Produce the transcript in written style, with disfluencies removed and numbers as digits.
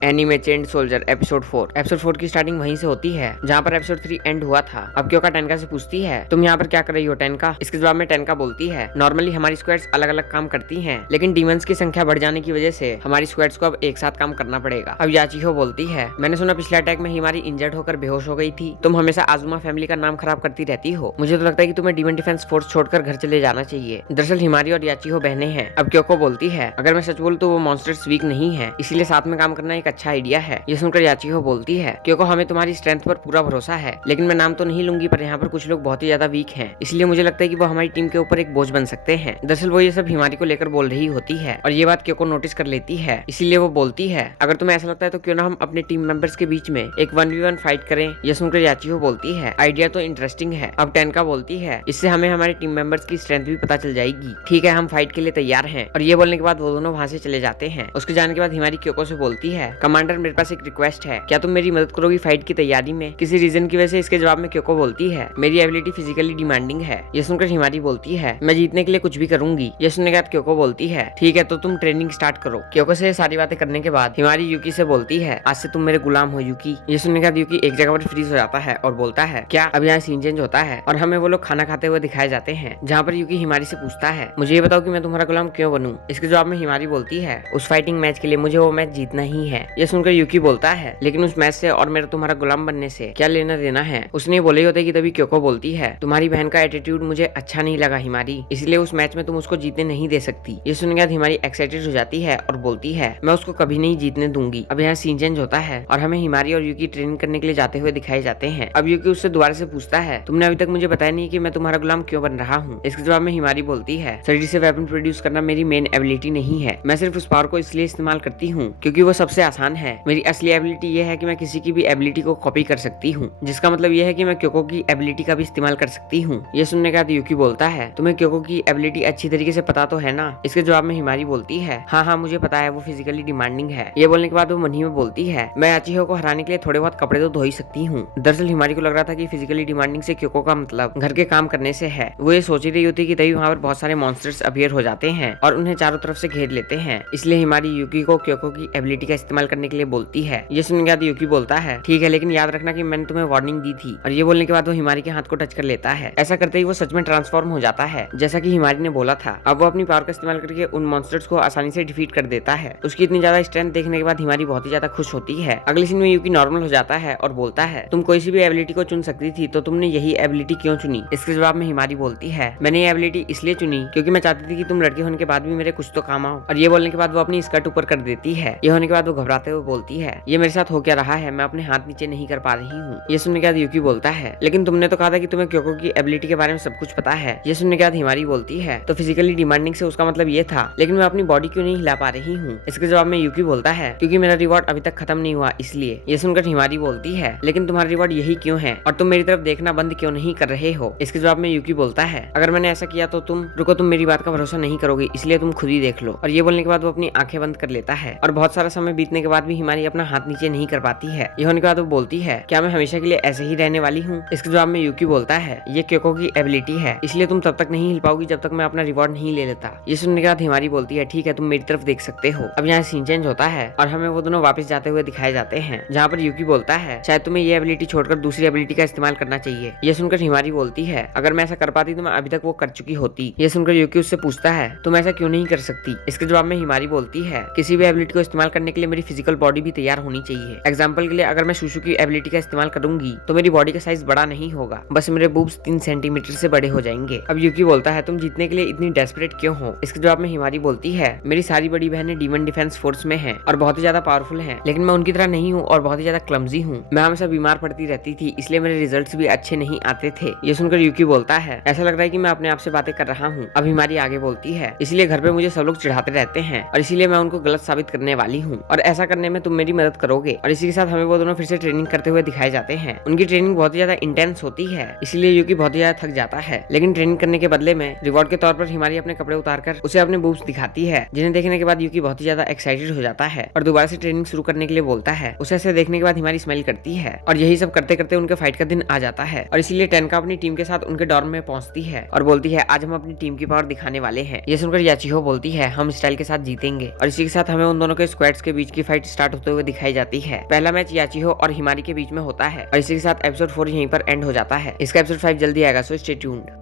Anime चेंड soldier episode 4 की starting वहीं से होती है जहाँ पर एपिसोड 3 एंड हुआ था। अब क्योंका टेनका से पूछती है तुम यहाँ पर क्या कर रही हो टेनका। इसके जवाब में टेनका बोलती है नॉर्मली हमारी स्क्वाड्स अलग अलग काम करती हैं, लेकिन डीमंस की संख्या बढ़ जाने की वजह से हमारी स्क्वाड्स को अब एक साथ काम करना पड़ेगा। अब याचिहो बोलती है मैंने सुना पिछले अटैक में हिमारी इंजर्ड होकर बेहोश हो गई थी। तुम हमेशा आजुमा फैमिली का नाम खराब करती रहती हो। मुझे तो लगता है कि तुम्हें डीमन डिफेंस फोर्स छोड़कर घर चले जाना चाहिए। दरअसल हिमारी और याचिहो बहनें हैं। अब क्योको बोलती है अगर मैं सच बोलूं तो वो मॉन्स्टर्स वीक नहीं है, इसीलिए साथ में काम करना एक अच्छा आइडिया है। ये सुनकर याचिहो बोलती है क्योंकि हमें तुम्हारी स्ट्रेंथ पर पूरा भरोसा है, लेकिन मैं नाम तो नहीं लूंगी पर यहाँ पर कुछ लोग बहुत ही ज्यादा वीक हैं, इसलिए मुझे लगता है कि वो हमारी टीम के ऊपर एक बोझ बन सकते हैं। दरअसल वो ये सब हिमारी को लेकर बोल रही होती है और ये बात क्योको नोटिस कर लेती है, इसीलिए वो बोलती है अगर तुम्हें ऐसा लगता है तो क्यों ना हम अपने टीम मेंबर्स के बीच में एक 1v1 फाइट करें। ये सुनकर याचिहो बोलती है आइडिया तो इंटरेस्टिंग है। अब टेनका बोलती है इससे हमें हमारे टीम मेंबर्स की स्ट्रेंथ भी पता चल जाएगी। ठीक है हम फाइट के लिए तैयार हैं। और ये बोलने के बाद वो दोनों वहाँ से चले जाते हैं। उसके जाने के बाद हिमारी क्योको से बोलती है कमांडर मेरे पास एक रिक्वेस्ट है, क्या तुम मेरी मदद करोगी फाइट की तैयारी में किसी रीजन की वजह से। इसके जवाब में क्योको बोलती है मेरी एबिलिटी फिजिकली डिमांडिंग है। ये सुनकर हिमारी बोलती है मैं जीतने के लिए कुछ भी करूंगी। ये सुनने के बाद क्योको बोलती है ठीक है तो तुम ट्रेनिंग स्टार्ट करो। क्योको से सारी बातें करने के बाद हिमारी यूकी से बोलती है आज से तुम मेरे गुलाम हो यूकी। ये सुनने के बाद यूकी एक जगह पर फ्रीज हो जाता है और बोलता है क्या। अब यहाँ सीन चेंज होता है और हमें वो लोग खाना खाते हुए दिखाए जाते हैं, जहाँ पर यूकी हिमारी से पूछता है मुझे ये बताओ कि मैं तुम्हारा गुलाम क्यों बनूं। इसके जवाब में हिमारी बोलती है उस फाइटिंग मैच के लिए मुझे वो मैच जीतना ही है। ये सुनकर यूकी बोलता है लेकिन उस मैच से और मेरा तुम्हारा गुलाम बनने से क्या लेना देना है। उसने बोले होते कि तभी क्योको बोलती है तुम्हारी बहन का एटीट्यूड मुझे अच्छा नहीं लगा हिमारी, इसलिए उस मैच में तुम उसको जीतने नहीं दे सकती। ये सुनने के बाद हिमारी एक्साइटेड हो जाती है और बोलती है मैं उसको कभी नहीं जीतने दूंगी। अब यहाँ सीन चेंज होता है और हमें हिमारी और यूकी ट्रेनिंग करने के लिए जाते हुए दिखाए जाते हैं। अब यूकी उससे दोबारा से पूछता है तुमने अभी तक मुझे बताया नहीं कि मैं तुम्हारा गुलाम क्यों बन रहा हूँ। इसके जवाब में हिमारी बोलती है सर्डी से वेपन प्रोड्यूस करना मेरी मेन एबिलिटी नहीं है, मैं सिर्फ उस पावर को इसलिए इस्तेमाल करती हूँ क्योंकि वो सबसे आसान है। मेरी असली एबिलिटी ये है कि मैं किसी की भी एबिलिटी को कॉपी कर सकती हूँ, जिसका मतलब ये है कि मैं क्योको की एबिलिटी का भी इस्तेमाल कर सकती हूँ। ये सुनने के बाद यूकी बोलता है तुम्हें क्योको की एबिलिटी अच्छी तरीके से पता तो है ना। इसके जवाब में हिमारी बोलती है हाँ मुझे पता है वो फिजिकली डिमांडिंग है। ये बोलने के बाद वो मन ही में बोलती है मैं याचिहो को हराने के लिए थोड़े बहुत कपड़े तो धो ही सकती हूँ। दरअसल हिमारी को लग रहा था कि फिजिकली डिमांडिंग से क्योको का मतलब घर के काम करने से है। वो ये सोच रही होती कि तभी वहाँ पर बहुत सारे मॉन्स्टर्स अपीयर हो जाते हैं और उन्हें चारों तरफ से घेर लेते हैं, इसलिए हिमारी यूकी को क्योको की एबिलिटी का इस्तेमाल करने के लिए बोलती है। ये सुनने के बाद यूकी बोलता है ठीक है लेकिन याद रखना कि मैंने तुम्हें वार्निंग दी थी। और ये बोलने के बाद वो हिमारी के हाथ को टच कर लेता है। ऐसा करते ही वो सच में ट्रांसफॉर्म हो जाता है जैसा कि हिमारी ने बोला था। अब वो अपनी पावर का इस्तेमाल करके उन मॉन्स्टर्स को आसानी से डिफीट कर देता है। उसकी इतनी ज्यादा स्ट्रेंथ देखने के बाद हिमारी बहुत ही ज्यादा खुश होती है। अगले सीन में यूकी नॉर्मल हो जाता है और बोलता है तुम कोई सी भी एबिलिटी को चुन सकती थी तो तुमने यही एबिलिटी क्यों चुनी। इसके जवाब में हिमारी बोलती है मैंने ये एबिलिटी इसलिए चुनी क्योंकि मैं चाहती थी कि तुम लड़के होने के बाद भी मेरे कुछ तो काम आओ। और ये बोलने के बाद वो अपनी स्कर्ट ऊपर कर देती है। ये होने के बाद वो घबराते हुए बोलती है ये मेरे साथ हो क्या रहा है, मैं अपने हाथ नीचे नहीं कर पा रही हूँ। ये सुनने के बाद यूकी बोलता है लेकिन तुमने तो कहा था कि तुम्हें क्योको की एबिलिटी के बारे में सब कुछ पता है। ये सुनने के बाद हिमारी बोलती है तो फिजिकली डिमांडिंग से उसका मतलब ये था, लेकिन मैं अपनी बॉडी क्यों नहीं हिला पा रही हूँ। इसके जवाब में यूकी बोलता है क्योंकि मेरा रिवॉर्ड अभी तक खत्म नहीं हुआ इसलिए। ये सुनकर हिमारी बोलती है लेकिन तुम्हारा रिवॉर्ड यही क्यों है और तुम मेरी तरफ देखना बंद क्यों नहीं कर रहे हो। इसके जवाब में यूकी बोलता है अगर मैंने ऐसा किया तो तुम मेरी बात का भरोसा नहीं करोगे, इसलिए तुम खुद ही देख लो। और ये बोलने के बाद वो अपनी आंखें बंद कर लेता है और बहुत सारा समय बीतने के बाद भी हिमारी अपना हाथ नीचे नहीं कर पाती है। ये होने के बाद वो बोलती है क्या मैं हमेशा के लिए ऐसे ही रहने वाली हूँ। इसके जवाब में यूकी बोलता है ये क्योको की एबिलिटी है, इसलिए तुम तब तक नहीं हिल पाओगी जब तक मैं अपना रिवॉर्ड नहीं ले लेता। ये सुनने के बाद हिमारी बोलती है ठीक है तुम मेरी तरफ देख सकते हो। अब यहाँ सीन चेंज होता है और हमें वो दोनों वापस जाते हुए दिखाए जाते हैं, जहाँ पर यूकी बोलता है शायद तुम्हें ये एबिलिटी छोड़कर दूसरी एबिलिटी का इस्तेमाल करना चाहिए। ये सुनकर हिमारी बोलती है अगर मैं ऐसा कर पाती तो मैं अभी तक वो कर चुकी होती। ये सुनकर यूकी उससे पूछता है तुम ऐसा क्यों नहीं कर सकती। इसके जवाब में हिमारी बोलती है किसी भी एबिलिटी को इस्तेमाल करने के लिए मेरी फिजिकल बॉडी भी तैयार होनी चाहिए। एग्जाम्पल के लिए अगर मैं शुशु की एबिलिटी का इस्तेमाल करूंगी तो मेरी बॉडी का साइज बड़ा नहीं होगा, बस मेरे बूब्स 3 सेंटीमीटर से बड़े हो जाएंगे। अब यूकी बोलता है तुम जीतने के लिए इतनी डेस्परेट क्यों हो। इसके जवाब में हिमारी बोलती है मेरी सारी बड़ी बहनें डीमन डिफेंस फोर्स में हैं और बहुत ही ज्यादा पावरफुल हैं, लेकिन मैं उनकी तरह नहीं हूँ और बहुत ही ज्यादा क्लमजी हूँ। मैं हमेशा बीमार पड़ती रहती थी, इसलिए मेरे रिजल्ट्स भी अच्छे नहीं आते थे। ये सुनकर यूकी बोलता है ऐसा लग रहा है कि मैं अपने आप से बातें कर रहा हूँ। अब हिमारी आगे बोलती है इसलिए घर पे मुझे सब लोग चिढ़ाते रहते हैं और इसीलिए मैं उनको गलत साबित करने वाली हूँ और ऐसा करने में तुम मेरी मदद करोगे। और इसी के साथ हमें वो दोनों फिर से ट्रेनिंग करते हुए दिखाए जाते हैं। उनकी ट्रेनिंग बहुत ही ज्यादा इंटेंस होती है, इसलिए यूकी बहुत ही ज्यादा थक जाता है, लेकिन ट्रेनिंग करने के बदले में रिवॉर्ड के तौर पर हिमारी अपने कपड़े उतारकर उसे अपने बूब्स दिखाती है, जिन्हें देखने के बाद यूकी बहुत ही ज्यादा एक्साइटेड हो जाता है और दोबारा से ट्रेनिंग शुरू करने के लिए बोलता है। उसे ऐसे देखने के बाद हिमारी स्माइल करती है और यही सब करते करते उनके फाइट का दिन आ जाता है और इसीलिए टेनका अपनी टीम के साथ उनके डॉर्म में पहुंचती है और बोलती है आज हम अपनी टीम की पावर दिखाने वाले हैं। ये सुनकर याचिहो बोलती है हम स्टाइल के साथ जीतेंगे और इसी के साथ हमें उन दोनों के स्क्वाड्स के बीच की फाइट स्टार्ट होते हुए दिखाई जाती है। पहला मैच याचिहो और हिमारी के बीच में होता है और इसी के साथ एपिसोड 4 यहीं पर एंड हो जाता है। इसका एपिसोड 5 जल्दी आएगा, सो स्टे ट्यून्ड।